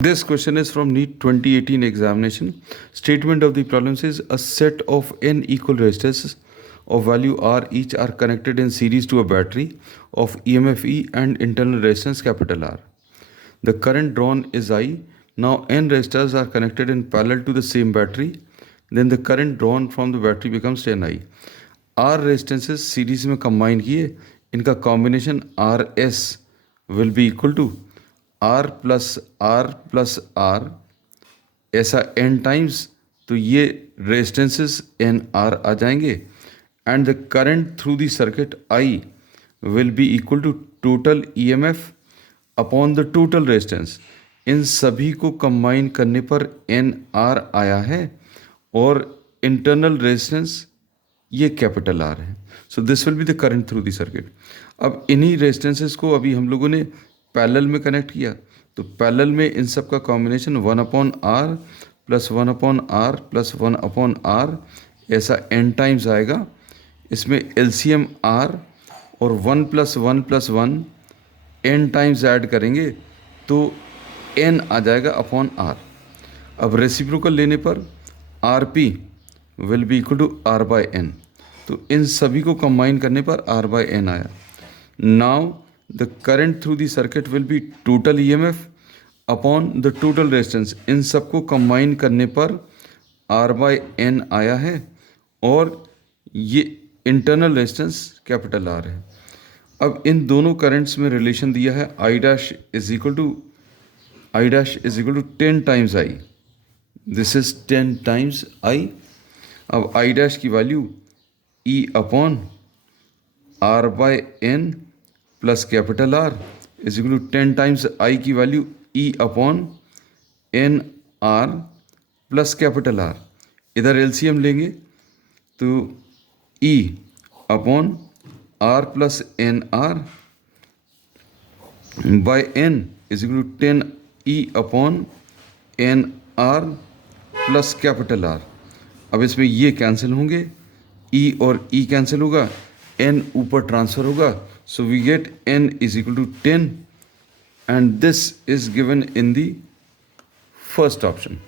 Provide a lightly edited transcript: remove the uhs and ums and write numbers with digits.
This question is from NEET 2018 examination. Statement of the problem says a set of n equal resistors of value R each are connected in series to a battery of EMF E and internal resistance capital R. The current drawn is I. Now n resistors are connected in parallel to the same battery. Then the current drawn from the battery becomes 10I. R resistances series में combine किए, इनका combination RS will be equal to R plus R ऐसा n times, तो ये resistances N R आ जाएंगे and the current through the circuit I will be equal to total EMF upon the total resistance. इन सभी को combine करने पर एन आर आया है और इंटरनल रेजिस्टेंस ये कैपिटल आर है. So this will be the current through the circuit. अब इन्हीं रेजिस्टेंसेस को अभी हम लोगों ने पैरेलल में कनेक्ट किया, तो पैरेलल में इन सब का combination 1/R plus 1/R plus 1/R ऐसा n टाइम्स आएगा. इसमें LCM R और 1 + 1 + 1 n टाइम्स ऐड करेंगे तो n आ जाएगा अपॉन R. अब रेसिप्रोकल लेने पर RP will be equal to R/N. तो इन सभी को कंबाइन करने पर R/N आया. Now the current through the circuit will be total EMF upon the total resistance. इन सबको कंबाइन करने पर R/N आया है और ये इंटरनल रेजिस्टेंस कैपिटल R है. अब इन दोनों करंट्स में रिलेशन दिया है I' is equal to 10 times I. This is 10 times I. अब I' की value E upon R/N plus capital R is equal to 10 times I की value E upon NR plus capital R. इधर LCM लेंगे तो E upon R plus NR by N is equal to 10E upon NR plus capital R. अब इसमें ये cancel होंगे, E और E cancel होगा, N ऊपर ट्रांसफर होगा. So we get N is equal to 10 and this is given in the first option.